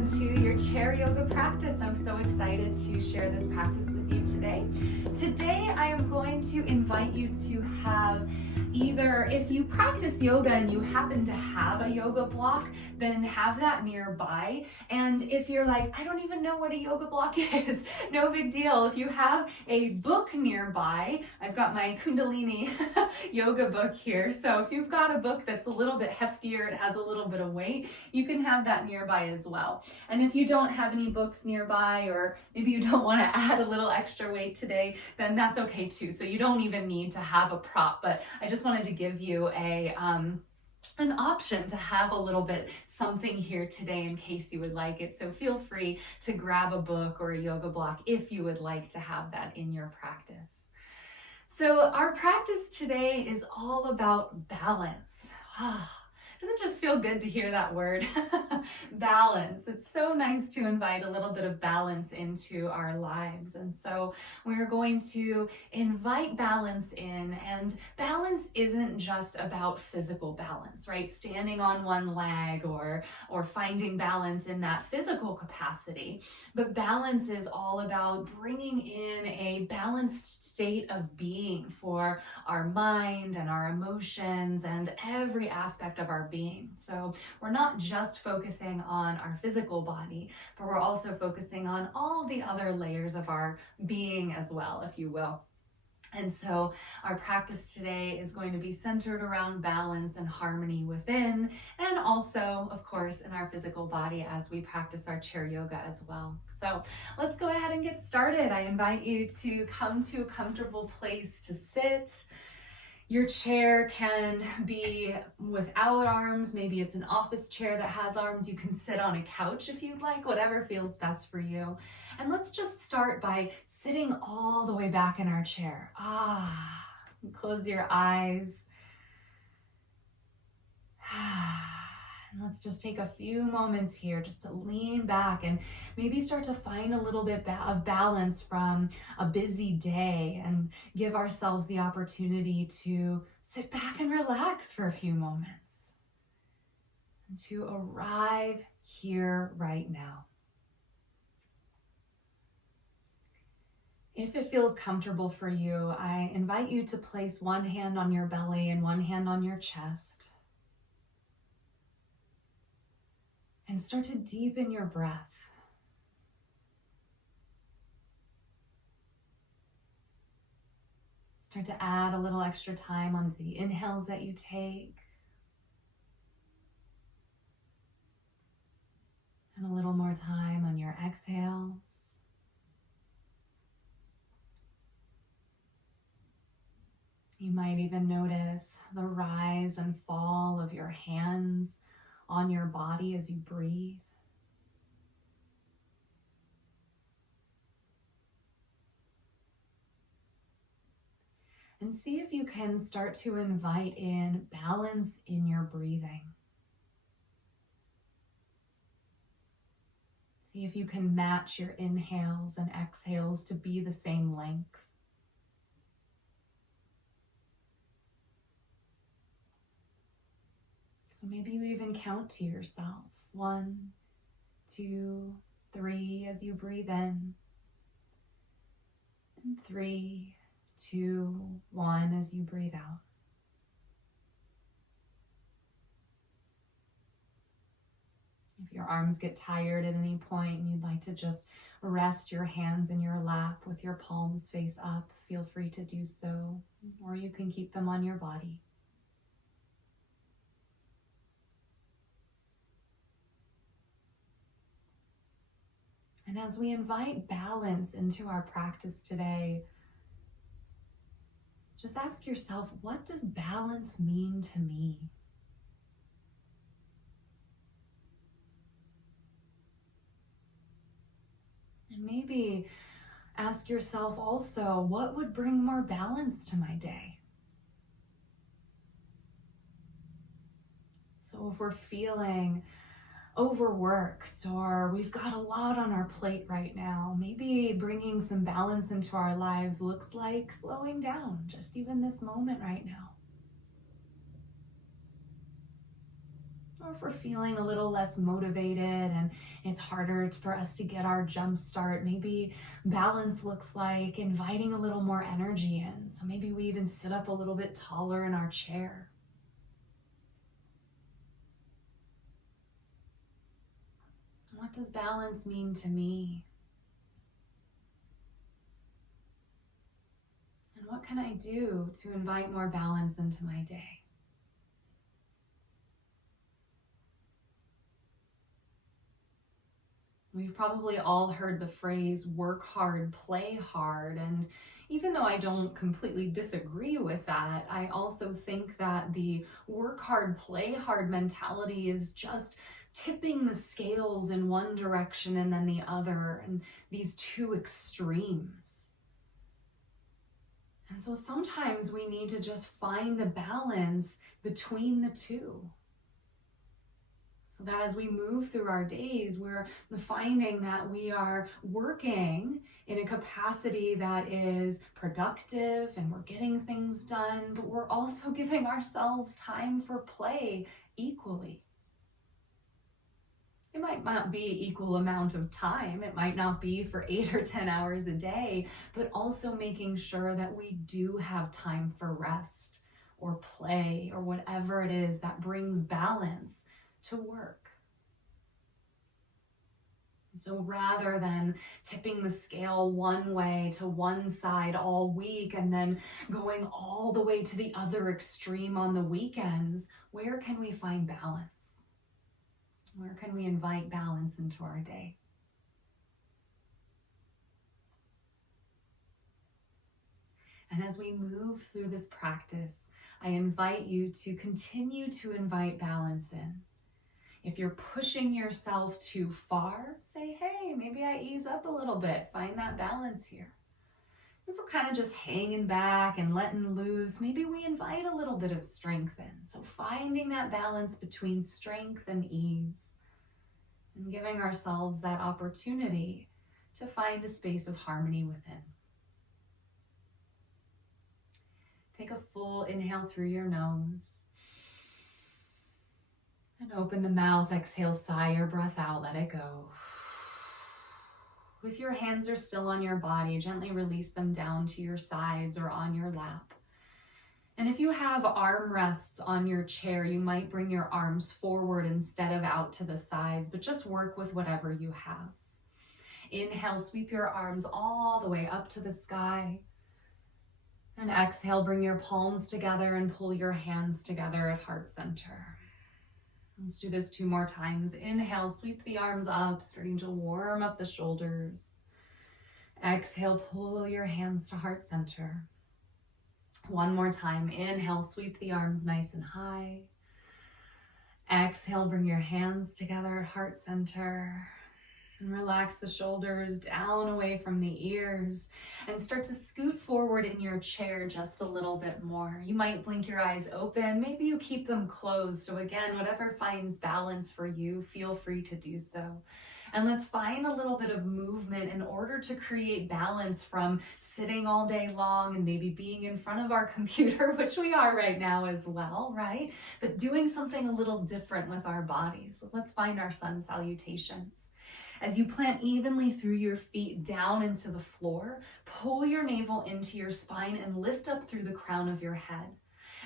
welcome to your chair yoga practice. I'm so excited to share this practice with you today. Today I am going to invite you to have either, if you practice yoga and you happen to have a yoga block, then have that nearby. And if you're like, I don't even know what a yoga block is, no big deal. If you have a book nearby, I've got my Kundalini yoga book here. So if you've got a book that's a little bit heftier, it has a little bit of weight, you can have that nearby as well. And if you don't have any books nearby, or maybe you don't want to add a little extra weight today, then that's okay too. So you don't even need to have a prop, but I just wanted to give you an option to have a little bit something here today in case you would like it. So feel free to grab a book or a yoga block if you would like to have that in your practice. So our practice today is all about balance. Doesn't it just feel good to hear that word? Balance. It's so nice to invite a little bit of balance into our lives. And so we're going to invite balance in, and balance isn't just about physical balance, right? Standing on one leg or finding balance in that physical capacity. But balance is all about bringing in a balanced state of being for our mind and our emotions and every aspect of our being. So we're not just focusing on our physical body, but we're also focusing on all the other layers of our being as well, if you will. And so our practice today is going to be centered around balance and harmony within, and also, of course, in our physical body as we practice our chair yoga as well. So let's go ahead and get started. I invite you to come to a comfortable place to sit. Your chair can be without arms. Maybe it's an office chair that has arms. You can sit on a couch if you'd like, whatever feels best for you. And let's just start by sitting all the way back in our chair. Close your eyes. And let's just take a few moments here just to lean back and maybe start to find a little bit of balance from a busy day and give ourselves the opportunity to sit back and relax for a few moments and to arrive here right now. If it feels comfortable for you, I invite you to place one hand on your belly and one hand on your chest. And start to deepen your breath. Start to add a little extra time on the inhales that you take. And a little more time on your exhales. You might even notice the rise and fall of your hands on your body as you breathe. And see if you can start to invite in balance in your breathing. See if you can match your inhales and exhales to be the same length. So maybe you even count to yourself. 1, 2, 3 as you breathe in. And 3, 2, 1 as you breathe out. If your arms get tired at any point and you'd like to just rest your hands in your lap with your palms face up, feel free to do so, or you can keep them on your body. And as we invite balance into our practice today, just ask yourself, what does balance mean to me? And maybe ask yourself also, what would bring more balance to my day? So if we're feeling overworked or we've got a lot on our plate right now, maybe bringing some balance into our lives looks like slowing down just even this moment right now. Or if we're feeling a little less motivated and it's harder for us to get our jump start, maybe balance looks like inviting a little more energy in. So maybe we even sit up a little bit taller in our chair. What does balance mean to me? And what can I do to invite more balance into my day? We've probably all heard the phrase work hard, play hard. And even though I don't completely disagree with that, I also think that the work hard, play hard mentality is just tipping the scales in one direction and then the other, and these two extremes. And so sometimes we need to just find the balance between the two. So that as we move through our days, we're finding that we are working in a capacity that is productive and we're getting things done, but we're also giving ourselves time for play equally. It might not be equal amount of time. It might not be for 8 or 10 hours a day, but also making sure that we do have time for rest or play or whatever it is that brings balance to work. And so rather than tipping the scale one way to one side all week and then going all the way to the other extreme on the weekends, where can we find balance? Where can we invite balance into our day? And as we move through this practice, I invite you to continue to invite balance in. If you're pushing yourself too far, say, hey, maybe I ease up a little bit. Find that balance here. If we're kind of just hanging back and letting loose, maybe we invite a little bit of strength in. So finding that balance between strength and ease and giving ourselves that opportunity to find a space of harmony within. Take a full inhale through your nose. And open the mouth, exhale, sigh your breath out, let it go. If your hands are still on your body, gently release them down to your sides or on your lap. And if you have arm rests on your chair, you might bring your arms forward instead of out to the sides, but just work with whatever you have. Inhale, sweep your arms all the way up to the sky. And exhale, bring your palms together and pull your hands together at heart center. Let's do this 2 more times. Inhale, sweep the arms up, starting to warm up the shoulders. Exhale, pull your hands to heart center. 1 more time. Inhale, sweep the arms nice and high. Exhale, bring your hands together at heart center. And relax the shoulders down away from the ears and start to scoot forward in your chair just a little bit more. You might blink your eyes open. Maybe you keep them closed. So again, whatever finds balance for you, feel free to do so. And let's find a little bit of movement in order to create balance from sitting all day long and maybe being in front of our computer, which we are right now as well, right? But doing something a little different with our bodies. So let's find our sun salutations. As you plant evenly through your feet down into the floor, pull your navel into your spine and lift up through the crown of your head.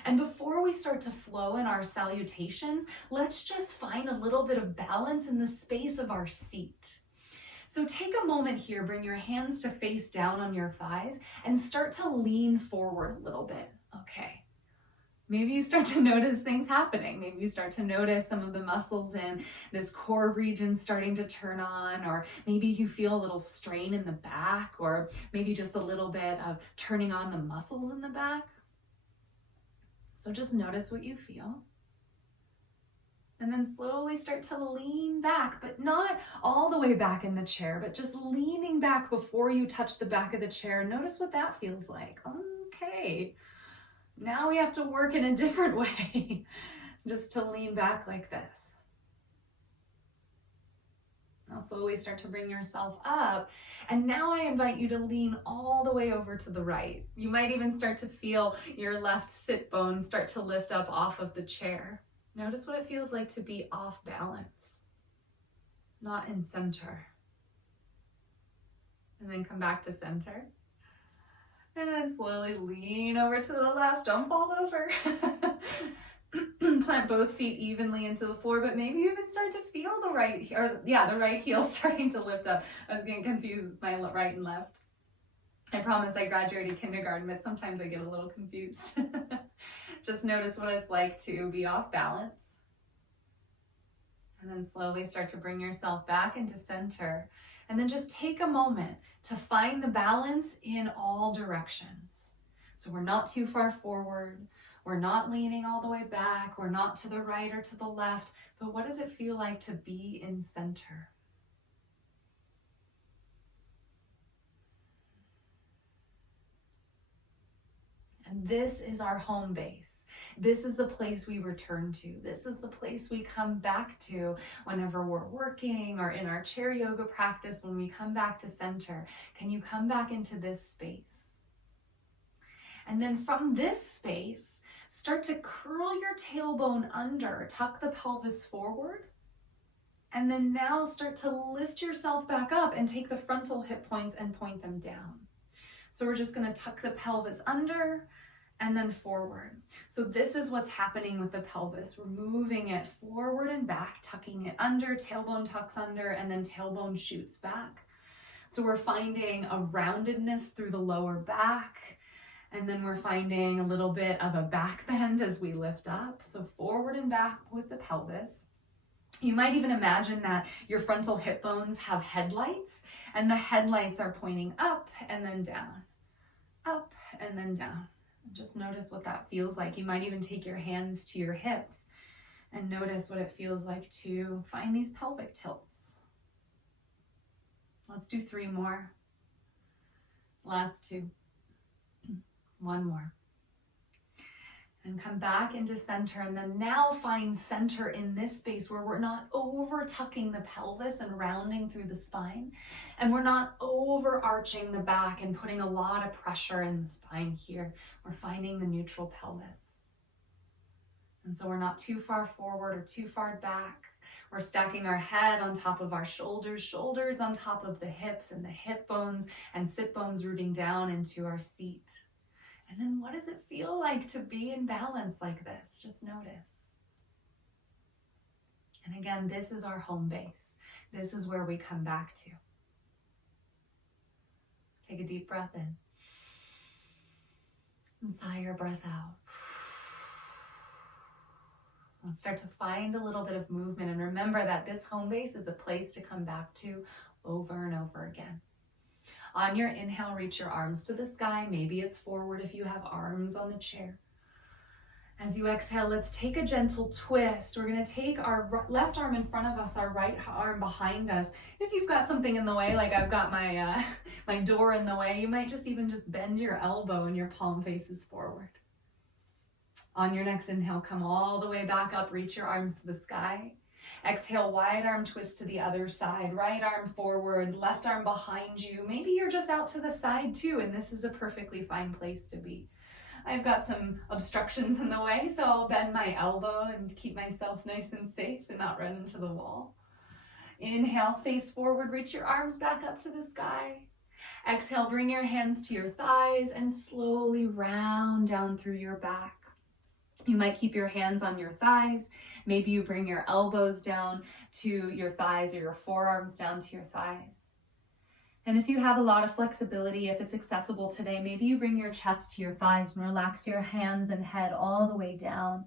And before we start to flow in our salutations, let's just find a little bit of balance in the space of our seat. So take a moment here, bring your hands to face down on your thighs and start to lean forward a little bit. Okay. Maybe you start to notice things happening. Maybe you start to notice some of the muscles in this core region starting to turn on, or maybe you feel a little strain in the back, or maybe just a little bit of turning on the muscles in the back. So just notice what you feel. And then slowly start to lean back, but not all the way back in the chair, but just leaning back before you touch the back of the chair. Notice what that feels like. Okay. Now we have to work in a different way, just to lean back like this. Now slowly start to bring yourself up. And now I invite you to lean all the way over to the right. You might even start to feel your left sit bone start to lift up off of the chair. Notice what it feels like to be off balance, not in center. And then come back to center. And then slowly lean over to the left, don't fall over. Plant both feet evenly into the floor, but maybe you even start to feel the right heel starting to lift up. I was getting confused with my right and left. I promise I graduated kindergarten, but sometimes I get a little confused. Just notice what it's like to be off balance. And then slowly start to bring yourself back into center. And then just take a moment to find the balance in all directions. So we're not too far forward. We're not leaning all the way back. We're not to the right or to the left. But what does it feel like to be in center? And this is our home base. This is the place we return to. This is the place we come back to whenever we're working or in our chair yoga practice. When we come back to center, can you come back into this space? And then from this space, start to curl your tailbone under, tuck the pelvis forward. And then now start to lift yourself back up and take the frontal hip points and point them down. So we're just going to tuck the pelvis under and then forward. So this is what's happening with the pelvis. We're moving it forward and back, tucking it under, tailbone tucks under, and then tailbone shoots back. So we're finding a roundedness through the lower back, and then we're finding a little bit of a back bend as we lift up. So forward and back with the pelvis. You might even imagine that your frontal hip bones have headlights, and the headlights are pointing up and then down, up and then down. Just notice what that feels like. You might even take your hands to your hips and notice what it feels like to find these pelvic tilts. Let's do 3 more. Last 2. 1 more. And come back into center, and then now find center in this space where we're not over tucking the pelvis and rounding through the spine, and we're not overarching the back and putting a lot of pressure in the spine here. We're finding the neutral pelvis. And so we're not too far forward or too far back. We're stacking our head on top of our shoulders, shoulders on top of the hips, and the hip bones and sit bones rooting down into our seat. And then what does it feel like to be in balance like this? Just notice. And again, this is our home base. This is where we come back to. Take a deep breath in. And sigh your breath out. Let's start to find a little bit of movement. And remember that this home base is a place to come back to over and over again. On your inhale, reach your arms to the sky. Maybe it's forward if you have arms on the chair. As you exhale, let's take a gentle twist. We're going to take our left arm in front of us, our right arm behind us. If you've got something in the way, like I've got my my door in the way, you might just bend your elbow and your palm faces forward. On your next inhale, come all the way back up, reach your arms to the sky. Exhale, wide arm twist to the other side, right arm forward, left arm behind you. Maybe you're just out to the side too, and this is a perfectly fine place to be. I've got some obstructions in the way, so I'll bend my elbow and keep myself nice and safe and not run into the wall. Inhale, face forward, reach your arms back up to the sky. Exhale, bring your hands to your thighs and slowly round down through your back. You might keep your hands on your thighs. Maybe you bring your elbows down to your thighs or your forearms down to your thighs. And if you have a lot of flexibility, if it's accessible today, maybe you bring your chest to your thighs and relax your hands and head all the way down.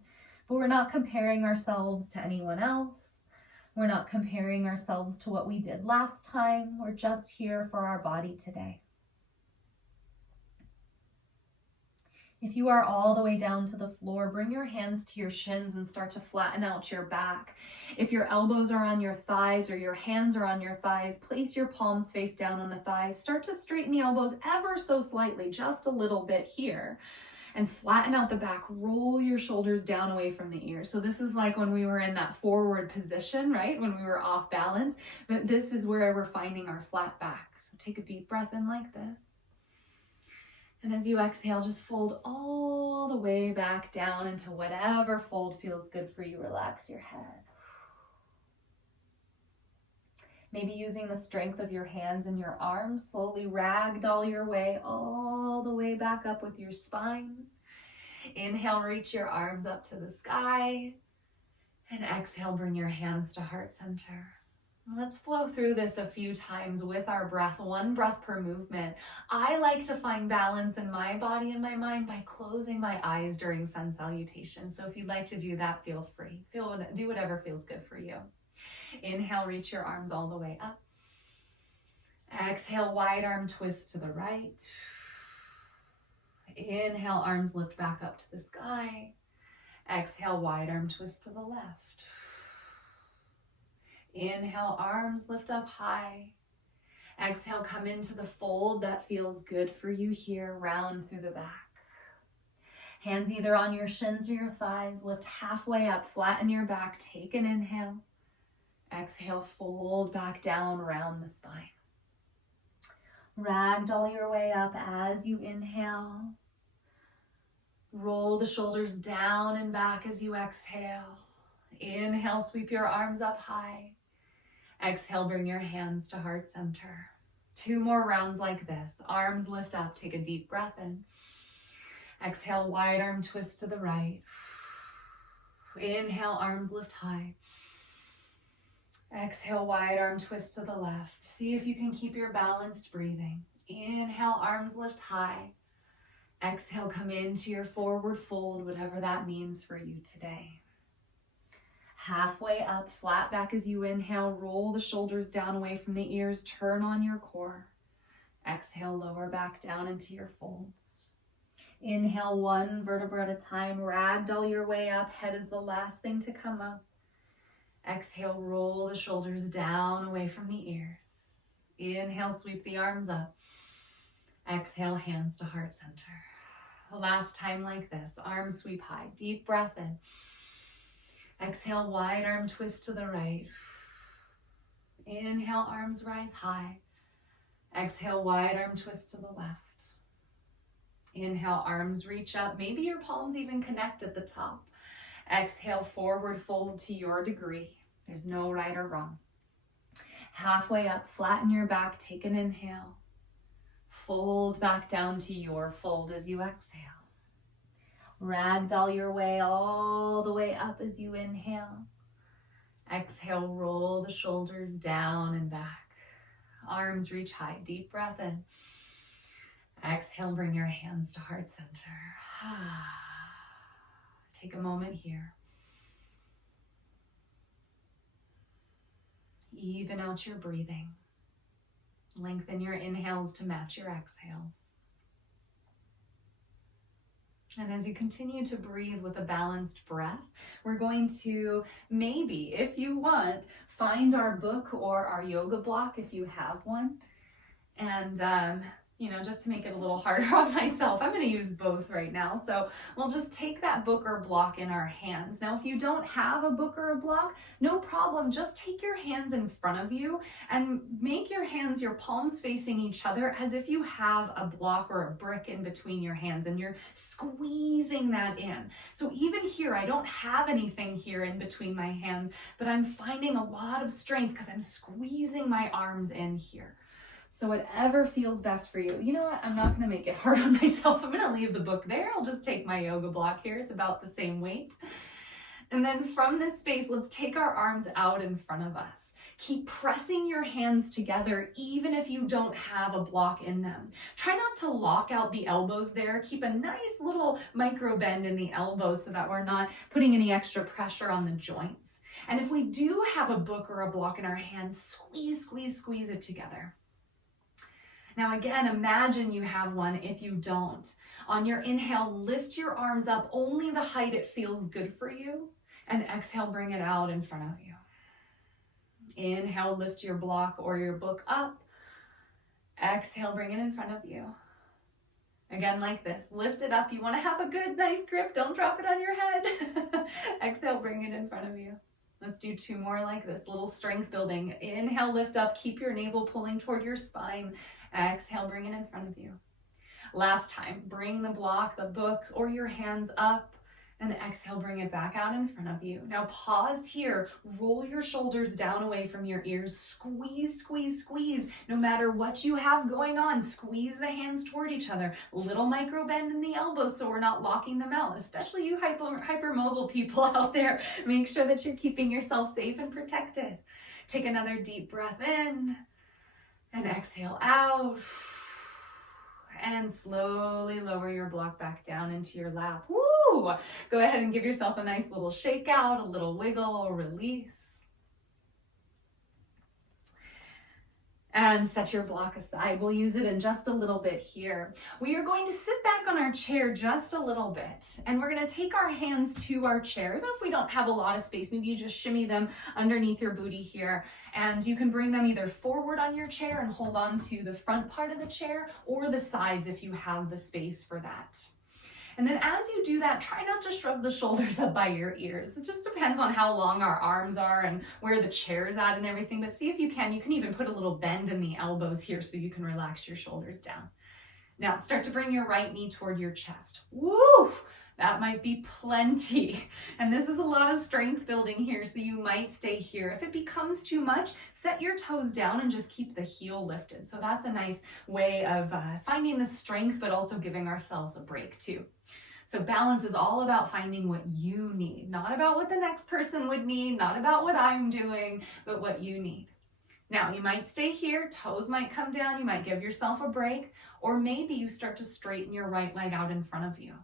But we're not comparing ourselves to anyone else. We're not comparing ourselves to what we did last time. We're just here for our body today. If you are all the way down to the floor, bring your hands to your shins and start to flatten out your back. If your elbows are on your thighs or your hands are on your thighs, place your palms face down on the thighs. Start to straighten the elbows ever so slightly, just a little bit here. And flatten out the back. Roll your shoulders down away from the ears. So this is like when we were in that forward position, right? When we were off balance. But this is where we're finding our flat back. So take a deep breath in like this. And as you exhale, just fold all the way back down into whatever fold feels good for you. Relax your head. Maybe using the strength of your hands and your arms, slowly ragdoll your way all the way back up with your spine. Inhale, reach your arms up to the sky. And exhale, bring your hands to heart center. Let's flow through this a few times with our breath, one breath per movement. I like to find balance in my body and my mind by closing my eyes during sun salutation. So if you'd like to do that, feel free. Do whatever feels good for you. Inhale, reach your arms all the way up. Exhale, wide arm twist to the right. Inhale, arms lift back up to the sky. Exhale, wide arm twist to the left. Inhale, arms lift up high. Exhale, come into the fold that feels good for you here, round through the back. Hands either on your shins or your thighs, lift halfway up, flatten your back, take an inhale. Exhale, fold back down, round the spine. Ragdoll your way up as you inhale. Roll the shoulders down and back as you exhale. Inhale, sweep your arms up high. Exhale, bring your hands to heart center. 2 more rounds like this. Arms lift up, take a deep breath in. Exhale, wide arm twist to the right. Inhale, arms lift high. Exhale, wide arm twist to the left. See if you can keep your balanced breathing. Inhale, arms lift high. Exhale, come into your forward fold, whatever that means for you today. Halfway up, flat back as you inhale, roll the shoulders down away from the ears, turn on your core. Exhale, lower back down into your folds. Inhale, 1 vertebra at a time, ragdoll your way up, head is the last thing to come up. Exhale, roll the shoulders down away from the ears. Inhale, sweep the arms up. Exhale, hands to heart center. Last time like this, arms sweep high, deep breath in. Exhale, wide arm twist to the right. Inhale, arms rise high. Exhale, wide arm twist to the left. Inhale, arms reach up. Maybe your palms even connect at the top. Exhale, forward fold to your degree. There's no right or wrong. Halfway up, flatten your back, take an inhale. Fold back down to your fold as you exhale. Ragdoll your way all the way up as you inhale. Exhale, roll the shoulders down and back. Arms reach high, deep breath in. Exhale, bring your hands to heart center. Take a moment here. Even out your breathing. Lengthen your inhales to match your exhales. And as you continue to breathe with a balanced breath, we're going to maybe, if you want, find our book or our yoga block if you have one. And just to make it a little harder on myself, I'm going to use both right now. So we'll just take that book or block in our hands. Now, if you don't have a book or a block, no problem. Just take your hands in front of you and make your hands, your palms facing each other as if you have a block or a brick in between your hands and you're squeezing that in. So even here, I don't have anything here in between my hands, but I'm finding a lot of strength because I'm squeezing my arms in here. So whatever feels best for you. You know what? I'm not going to make it hard on myself. I'm going to leave the book there. I'll just take my yoga block here. It's about the same weight. And then from this space, let's take our arms out in front of us. Keep pressing your hands together even if you don't have a block in them. Try not to lock out the elbows there. Keep a nice little micro bend in the elbows so that we're not putting any extra pressure on the joints. And if we do have a book or a block in our hands, squeeze, squeeze, squeeze it together. Now again, imagine you have one if you don't. On your inhale, lift your arms up only the height it feels good for you. And exhale, bring it out in front of you. Inhale, lift your block or your book up. Exhale, bring it in front of you. Again, like this, lift it up. You want to have a good, nice grip. Don't drop it on your head. Exhale, bring it in front of you. Let's do 2 more like this, little strength building. Inhale, lift up, keep your navel pulling toward your spine. Exhale, bring it in front of you. Last time, bring the block, the book, or your hands up, and exhale, bring it back out in front of you. Now pause here, roll your shoulders down away from your ears, squeeze, squeeze, squeeze. No matter what you have going on, squeeze the hands toward each other. Little micro bend in the elbows so we're not locking them out, especially you hypermobile people out there. Make sure that you're keeping yourself safe and protected. Take another deep breath in and exhale out. And slowly lower your block back down into your lap. Woo! Go ahead and give yourself a nice little shake out, a little wiggle or release. And set your block aside. We'll use it in just a little bit here. We are going to sit back on our chair just a little bit, and we're going to take our hands to our chair. Even if we don't have a lot of space, maybe you just shimmy them underneath your booty here, and you can bring them either forward on your chair and hold on to the front part of the chair, or the sides if you have the space for that. And then as you do that, try not to shrug the shoulders up by your ears. It just depends on how long our arms are and where the chair's at and everything. But see if you can even put a little bend in the elbows here so you can relax your shoulders down. Now start to bring your right knee toward your chest. Woo! That might be plenty. And this is a lot of strength building here, so you might stay here. If it becomes too much, set your toes down and just keep the heel lifted. So that's a nice way of finding the strength, but also giving ourselves a break too. So balance is all about finding what you need, not about what the next person would need, not about what I'm doing, but what you need. Now, you might stay here, toes might come down, you might give yourself a break, or maybe you start to straighten your right leg out in front of you.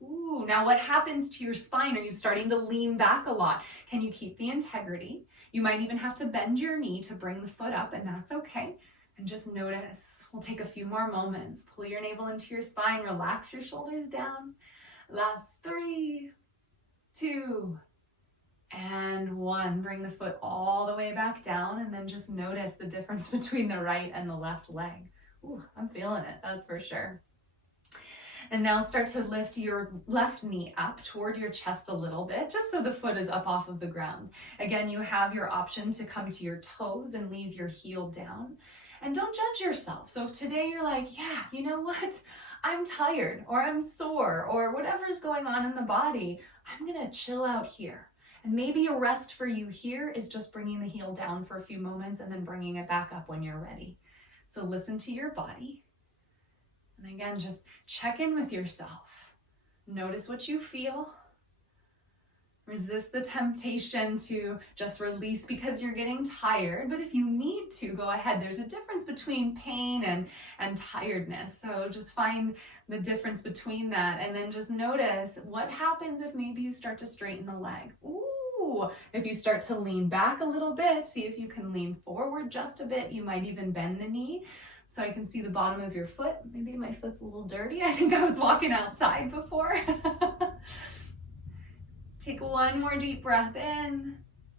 Ooh, now what happens to your spine? Are you starting to lean back a lot? Can you keep the integrity? You might even have to bend your knee to bring the foot up, and that's okay. And just notice. We'll take a few more moments. Pull your navel into your spine, relax your shoulders down. Last 3, 2, and 1. Bring the foot all the way back down, and then just notice the difference between the right and the left leg. Ooh, I'm feeling it, that's for sure. And now start to lift your left knee up toward your chest a little bit, just so the foot is up off of the ground. Again, you have your option to come to your toes and leave your heel down. And don't judge yourself. So if today you're like, yeah, you know what? I'm tired, or I'm sore, or whatever's going on in the body, I'm gonna chill out here. And maybe a rest for you here is just bringing the heel down for a few moments and then bringing it back up when you're ready. So listen to your body. And again, just check in with yourself. Notice what you feel. Resist the temptation to just release because you're getting tired. But if you need to, go ahead. There's a difference between pain and tiredness. So just find the difference between that. And then just notice what happens if maybe you start to straighten the leg. Ooh, if you start to lean back a little bit, see if you can lean forward just a bit. You might even bend the knee. So I can see the bottom of your foot. Maybe my foot's a little dirty. I think I was walking outside before. Take one more deep breath in,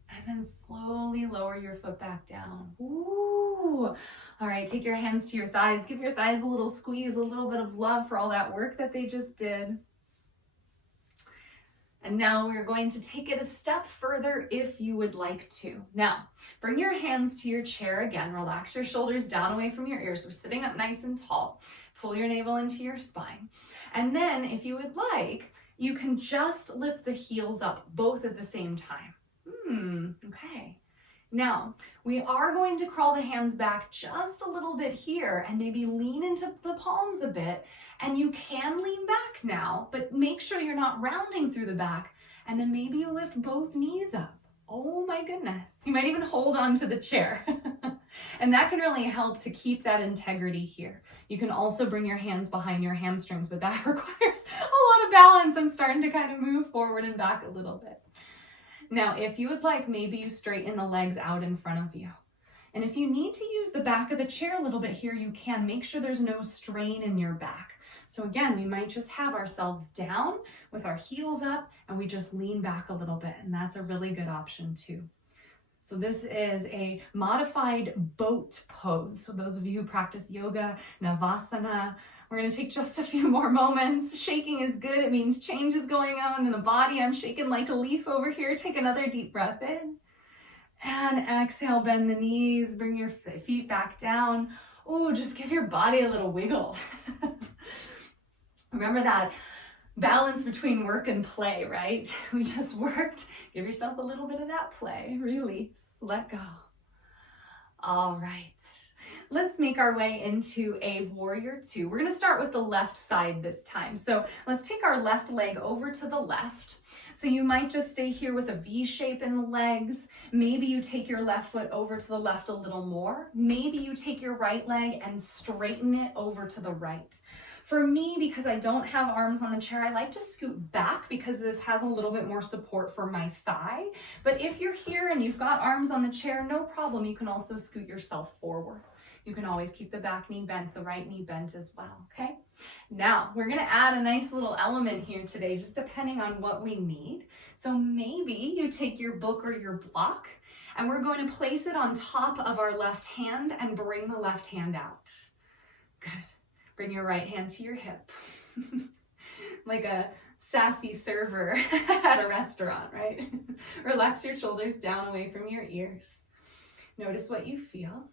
and then slowly lower your foot back down. Ooh. All right, take your hands to your thighs. Give your thighs a little squeeze, a little bit of love for all that work that they just did. And now we're going to take it a step further if you would like to. Now, bring your hands to your chair again. Relax your shoulders down away from your ears. We're sitting up nice and tall. Pull your navel into your spine. And then if you would like, you can just lift the heels up both at the same time. Okay. Now, we are going to crawl the hands back just a little bit here and maybe lean into the palms a bit. And you can lean back now, but make sure you're not rounding through the back. And then maybe you lift both knees up. Oh my goodness. You might even hold on to the chair. And that can really help to keep that integrity here. You can also bring your hands behind your hamstrings, but that requires a lot of balance. I'm starting to kind of move forward and back a little bit. Now, if you would like, maybe you straighten the legs out in front of you. And if you need to use the back of the chair a little bit here, you can. Make sure there's no strain in your back. So again, we might just have ourselves down with our heels up and we just lean back a little bit. And that's a really good option too. So this is a modified boat pose. So those of you who practice yoga, Navasana, we're going to take just a few more moments. Shaking is good. It means change is going on in the body. I'm shaking like a leaf over here. Take another deep breath in. And exhale, bend the knees, bring your feet back down. Oh, just give your body a little wiggle. Remember that balance between work and play, right? We just worked. Give yourself a little bit of that play. Release, let go. All right. Let's make our way into a warrior two. We're going to start with the left side this time. So let's take our left leg over to the left. So you might just stay here with a V shape in the legs. Maybe you take your left foot over to the left a little more. Maybe you take your right leg and straighten it over to the right. For me, because I don't have arms on the chair, I like to scoot back because this has a little bit more support for my thigh. But if you're here and you've got arms on the chair, no problem. You can also scoot yourself forward. You can always keep the back knee bent, the right knee bent as well, okay? Now, we're gonna add a nice little element here today, just depending on what we need. So maybe you take your book or your block, and we're going to place it on top of our left hand and bring the left hand out. Good. Bring your right hand to your hip. Like a sassy server at a restaurant, right? Relax your shoulders down away from your ears. Notice what you feel.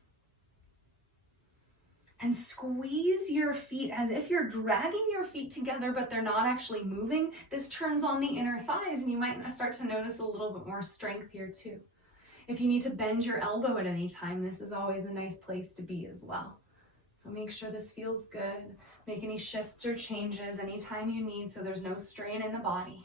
And squeeze your feet as if you're dragging your feet together, but they're not actually moving. This turns on the inner thighs, and you might start to notice a little bit more strength here too. If you need to bend your elbow at any time, this is always a nice place to be as well. So make sure this feels good. Make any shifts or changes anytime you need so there's no strain in the body.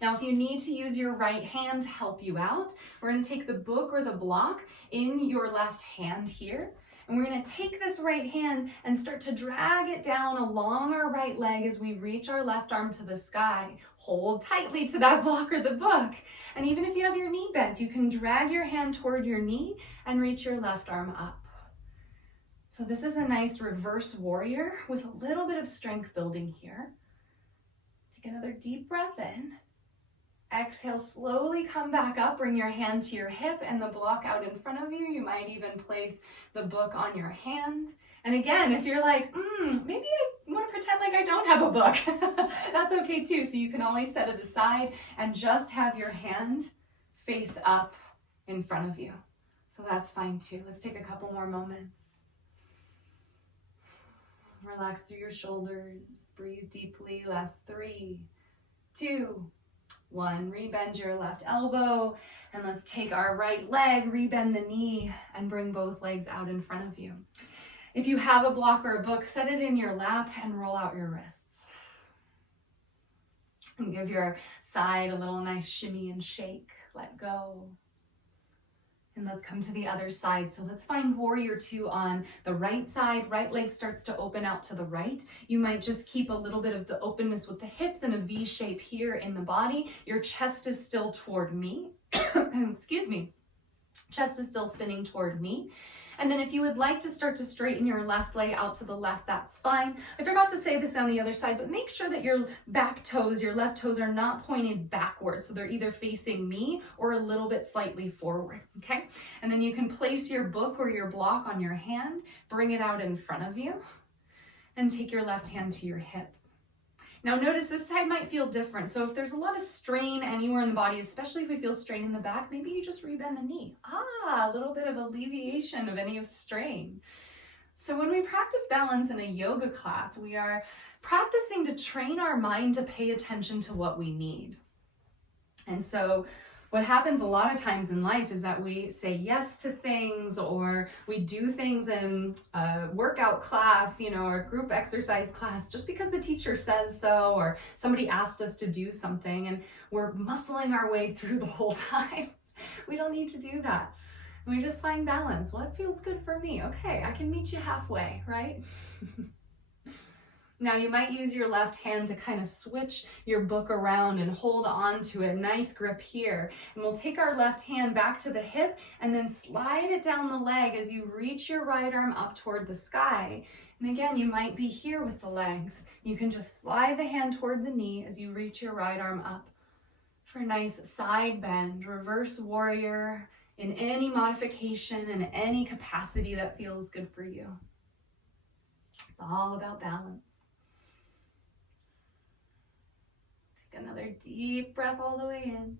Now, if you need to use your right hand to help you out, we're going to take the book or the block in your left hand here. And we're going to take this right hand and start to drag it down along our right leg as we reach our left arm to the sky. Hold tightly to that block or the book. And even if you have your knee bent, you can drag your hand toward your knee and reach your left arm up. So this is a nice reverse warrior with a little bit of strength building here. Take another deep breath in. Exhale, slowly come back up, bring your hand to your hip and the block out in front of you. You might even place the book on your hand. And again, if you're like, maybe I want to pretend like I don't have a book, that's okay too. So you can always set it aside and just have your hand face up in front of you. So that's fine too. Let's take a couple more moments. Relax through your shoulders, breathe deeply. Last 3, 2, 1, rebend your left elbow, and let's take our right leg, rebend the knee, and bring both legs out in front of you. If you have a block or a book, set it in your lap and roll out your wrists. And give your side a little nice shimmy and shake, let go. And let's come to the other side. So let's find warrior 2 on the right side. Right leg starts to open out to the right. You might just keep a little bit of the openness with the hips and a V shape here in the body. Your chest is still toward me. Excuse me. Chest is still spinning toward me. And then if you would like to start to straighten your left leg out to the left, that's fine. I forgot to say this on the other side, but make sure that your back toes, your left toes are not pointed backwards. So they're either facing me or a little bit slightly forward, okay? And then you can place your book or your block on your hand, bring it out in front of you, and take your left hand to your hip. Now notice this side might feel different. So if there's a lot of strain anywhere in the body, especially if we feel strain in the back, maybe you just rebend the knee. A little bit of alleviation of any of strain. So when we practice balance in a yoga class, we are practicing to train our mind to pay attention to what we need. And so what happens a lot of times in life is that we say yes to things, or we do things in a workout class, or a group exercise class just because the teacher says so, or somebody asked us to do something, and we're muscling our way through the whole time. We don't need to do that. We just find balance. What feels good for me? Okay, I can meet you halfway, right? Now you might use your left hand to kind of switch your book around and hold on to a nice grip here. And we'll take our left hand back to the hip and then slide it down the leg as you reach your right arm up toward the sky. And again, you might be here with the legs. You can just slide the hand toward the knee as you reach your right arm up for a nice side bend, reverse warrior in any modification and any capacity that feels good for you. It's all about balance. Another deep breath all the way in.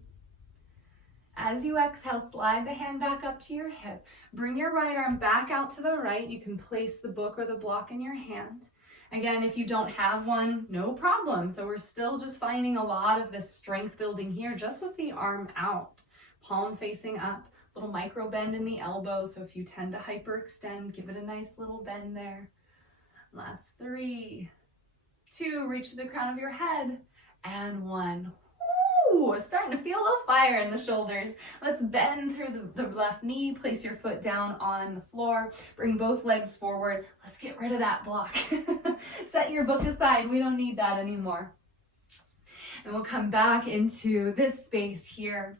as you exhale, slide the hand back up to your hip. Bring your right arm back out to the right. You can place the book or the block in your hand. Again, if you don't have one, no problem. So we're still just finding a lot of this strength building here just with the arm out. Palm facing up, little micro bend in the elbow. So if you tend to hyperextend, give it a nice little bend there. Last 3, 2, reach to the crown of your head, and 1. Ooh, starting to feel a little fire in the shoulders. Let's bend through the left knee, place your foot down on the floor, bring both legs forward. Let's get rid of that block. Set your book aside, we don't need that anymore. And we'll come back into this space here.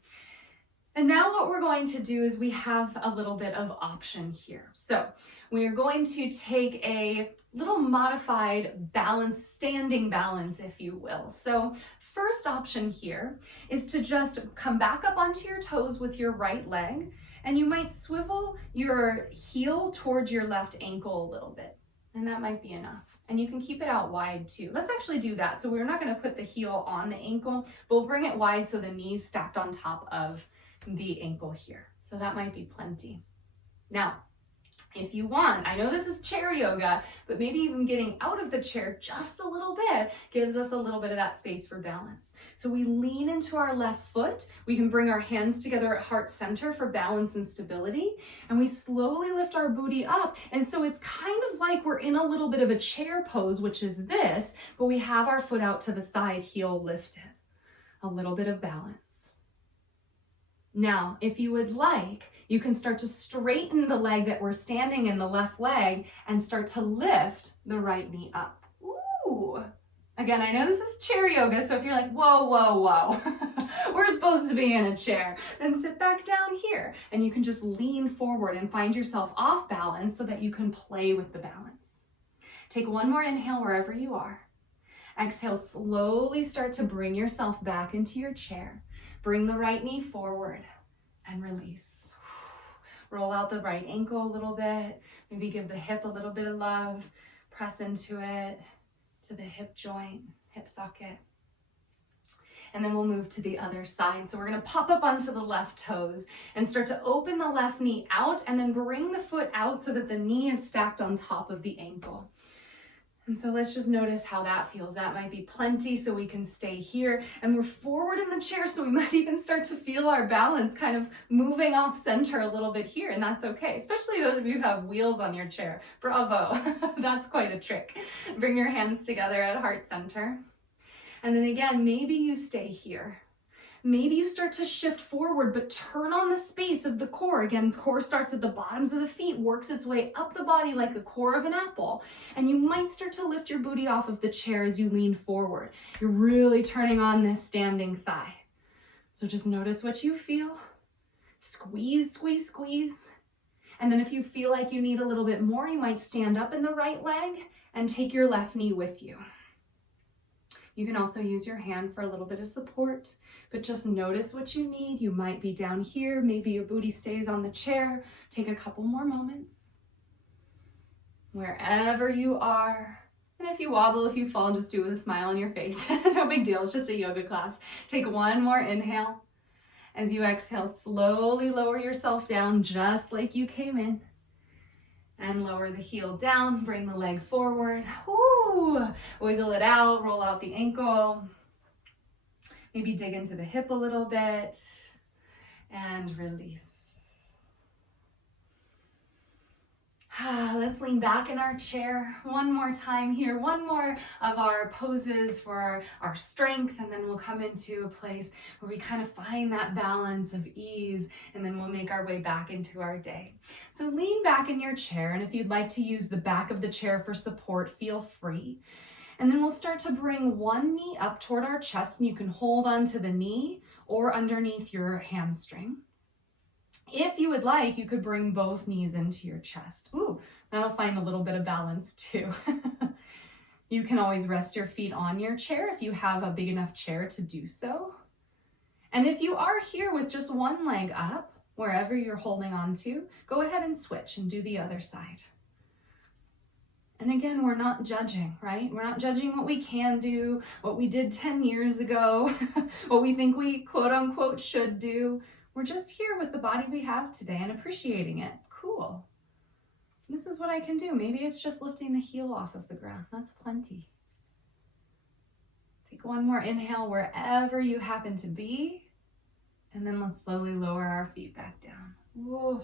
And now what we're going to do is we have a little bit of option here. So we are going to take a little modified balance, standing balance, if you will. So first option here is to just come back up onto your toes with your right leg, and you might swivel your heel towards your left ankle a little bit, and that might be enough. And you can keep it out wide too. Let's actually do that. So we're not going to put the heel on the ankle, but we'll bring it wide so the knee's stacked on top of the ankle here. So that might be plenty. Now, if you want, I know this is chair yoga, but maybe even getting out of the chair just a little bit gives us a little bit of that space for balance. So we lean into our left foot. We can bring our hands together at heart center for balance and stability. And we slowly lift our booty up. And so it's kind of like we're in a little bit of a chair pose, which is this, but we have our foot out to the side, heel lifted. A little bit of balance. Now, if you would like, you can start to straighten the leg that we're standing in, the left leg, and start to lift the right knee up. Ooh. Again, I know this is chair yoga, so if you're like, whoa, whoa, whoa, we're supposed to be in a chair, then sit back down here, and you can just lean forward and find yourself off balance so that you can play with the balance. Take one more inhale wherever you are. Exhale, slowly start to bring yourself back into your chair. Bring the right knee forward and release. Roll out the right ankle a little bit. Maybe give the hip a little bit of love. Press into it, to the hip joint, hip socket. And then we'll move to the other side. So we're going to pop up onto the left toes and start to open the left knee out and then bring the foot out so that the knee is stacked on top of the ankle. And so let's just notice how that feels. That might be plenty, so we can stay here. And we're forward in the chair, so we might even start to feel our balance kind of moving off center a little bit here, and that's okay. Especially those of you who have wheels on your chair. Bravo, that's quite a trick. Bring your hands together at heart center. And then again, maybe you stay here. Maybe you start to shift forward, but turn on the space of the core. Again, core starts at the bottoms of the feet, works its way up the body like the core of an apple. And you might start to lift your booty off of the chair as you lean forward. You're really turning on this standing thigh. So just notice what you feel. Squeeze, squeeze, squeeze. And then if you feel like you need a little bit more, you might stand up in the right leg and take your left knee with you. You can also use your hand for a little bit of support, but just notice what you need. You might be down here. Maybe your booty stays on the chair. Take a couple more moments. Wherever you are. And if you wobble, if you fall, just do it with a smile on your face. No big deal. It's just a yoga class. Take one more inhale. As you exhale, slowly lower yourself down just like you came in. And lower the heel down, bring the leg forward. Ooh, wiggle it out, roll out the ankle. Maybe dig into the hip a little bit and release. Let's lean back in our chair one more time here. One more of our poses for our strength, and then we'll come into a place where we kind of find that balance of ease, and then we'll make our way back into our day. So lean back in your chair, and if you'd like to use the back of the chair for support, feel free. And then we'll start to bring one knee up toward our chest, and you can hold onto the knee or underneath your hamstring. If you would like, you could bring both knees into your chest. Ooh, that'll find a little bit of balance too. You can always rest your feet on your chair if you have a big enough chair to do so. And if you are here with just one leg up, wherever you're holding on to, go ahead and switch and do the other side. And again, we're not judging, right? We're not judging what we can do, what we did 10 years ago, what we think we quote unquote should do. we're just here with the body we have today and appreciating it. Cool. This is what I can do. Maybe it's just lifting the heel off of the ground. That's plenty. Take one more inhale wherever you happen to be. And then let's slowly lower our feet back down. Whoa.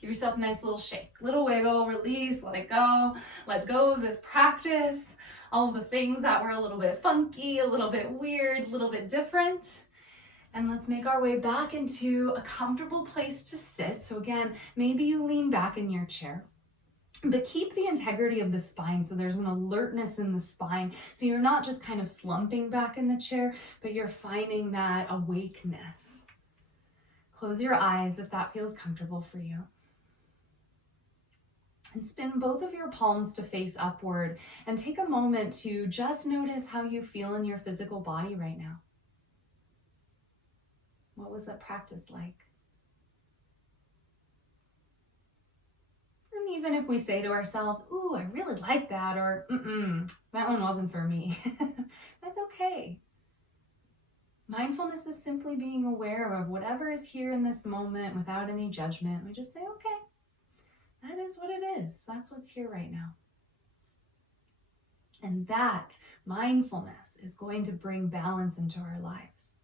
Give yourself a nice little shake, little wiggle, release, let it go. Let go of this practice. All the things that were a little bit funky, a little bit weird, a little bit different. And let's make our way back into a comfortable place to sit. So again, maybe you lean back in your chair, but keep the integrity of the spine. So there's an alertness in the spine. So you're not just kind of slumping back in the chair, but you're finding that awakeness. Close your eyes if that feels comfortable for you. And spin both of your palms to face upward and take a moment to just notice how you feel in your physical body right now. What was that practice like? And even if we say to ourselves, ooh, I really like that, or that one wasn't for me, that's okay. Mindfulness is simply being aware of whatever is here in this moment without any judgment. We just say, okay, that is what it is. That's what's here right now. And that mindfulness is going to bring balance into our lives.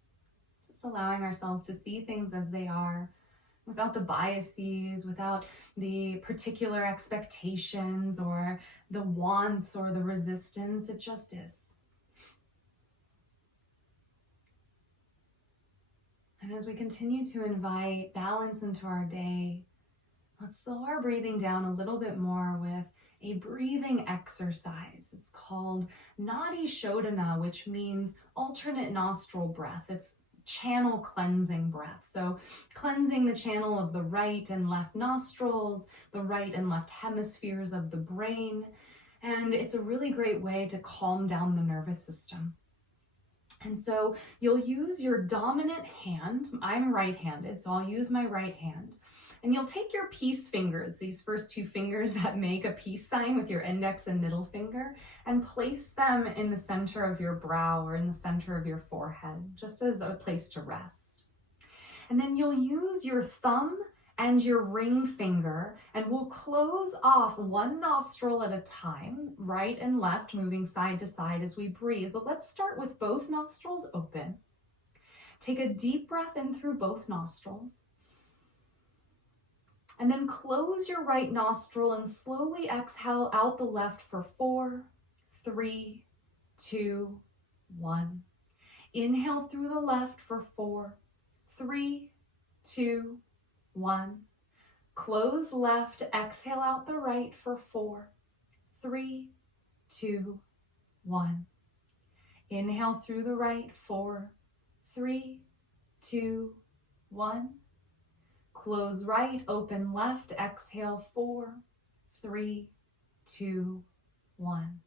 Just allowing ourselves to see things as they are, without the biases, without the particular expectations or the wants or the resistance. It just is. And as we continue to invite balance into our day, let's slow our breathing down a little bit more with a breathing exercise. It's called Nadi Shodhana, which means alternate nostril breath. It's channel cleansing breath. So cleansing the channel of the right and left nostrils, the right and left hemispheres of the brain. And it's a really great way to calm down the nervous system. And so you'll use your dominant hand. I'm right-handed, so I'll use my right hand. And you'll take your peace fingers, these first two fingers that make a peace sign with your index and middle finger, and place them in the center of your brow or in the center of your forehead, just as a place to rest. And then you'll use your thumb and your ring finger, and we'll close off one nostril at a time, right and left, moving side to side as we breathe. But let's start with both nostrils open. Take a deep breath in through both nostrils. And then close your right nostril and slowly exhale out the left for 4, 3, 2, 1. Inhale through the left for 4, 3, 2, 1. Close left, exhale out the right for 4, 3, 2, 1. Inhale through the right, 4, 3, 2, 1. Close right, open left, exhale 4, 3, 2, 1.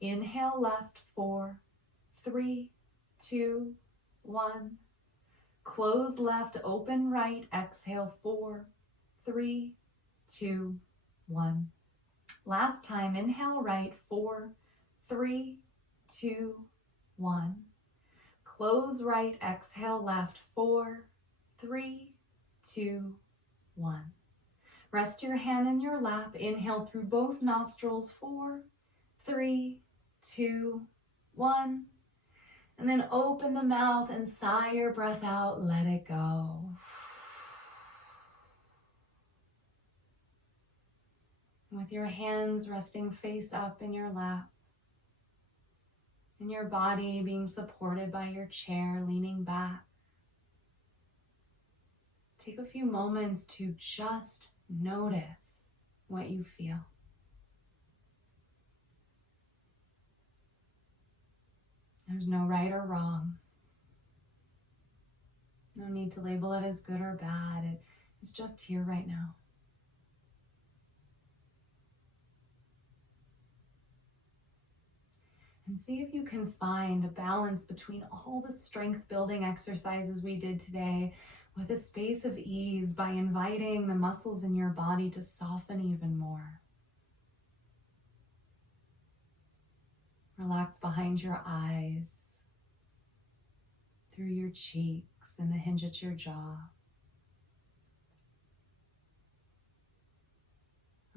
Inhale left, 4, 3, 2, 1. Close left, open right, exhale 4, 3, 2, 1. Last time, inhale right, 4, 3, 2, 1. Close right, exhale left, 4, 3, 2, 1. Rest your hand in your lap. Inhale through both nostrils. 4, 3, 2, 1. And then open the mouth and sigh your breath out. Let it go. With your hands resting face up in your lap, and your body being supported by your chair, leaning back. Take a few moments to just notice what you feel. There's no right or wrong. No need to label it as good or bad. It's just here right now. And see if you can find a balance between all the strength building exercises we did today with a space of ease by inviting the muscles in your body to soften even more. Relax behind your eyes, through your cheeks, relax in the hinge at your jaw.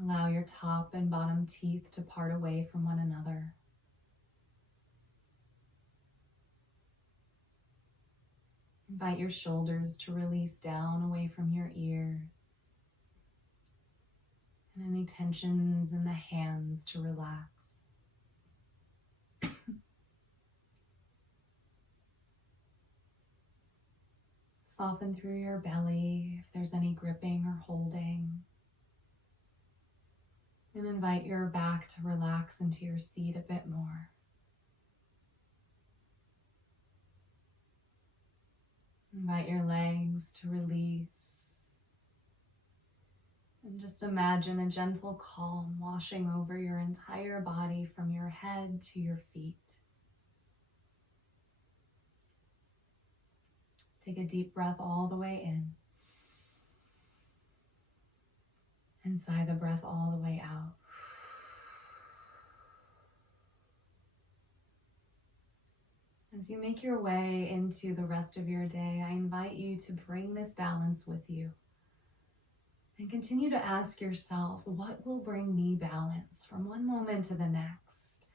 Allow your top and bottom teeth to part away from one another. Invite your shoulders to release down away from your ears. And any tensions in the hands to relax. Soften through your belly if there's any gripping or holding. And invite your back to relax into your seat a bit more. Invite your legs to release. And just imagine a gentle calm washing over your entire body from your head to your feet. Take a deep breath all the way in. And sigh the breath all the way out. As you make your way into the rest of your day, I invite you to bring this balance with you. And continue to ask yourself, what will bring me balance from one moment to the next?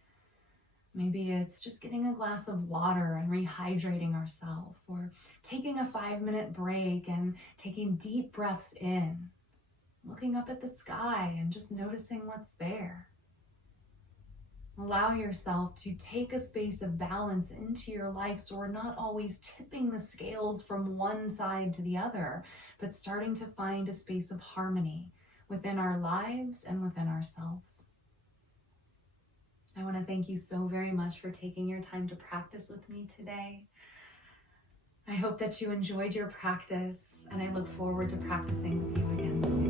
Maybe it's just getting a glass of water and rehydrating ourselves, or taking a 5-minute break and taking deep breaths in, looking up at the sky and just noticing what's there. Allow yourself to take a space of balance into your life so we're not always tipping the scales from one side to the other, but starting to find a space of harmony within our lives and within ourselves. I want to thank you so very much for taking your time to practice with me today. I hope that you enjoyed your practice, and I look forward to practicing with you again soon.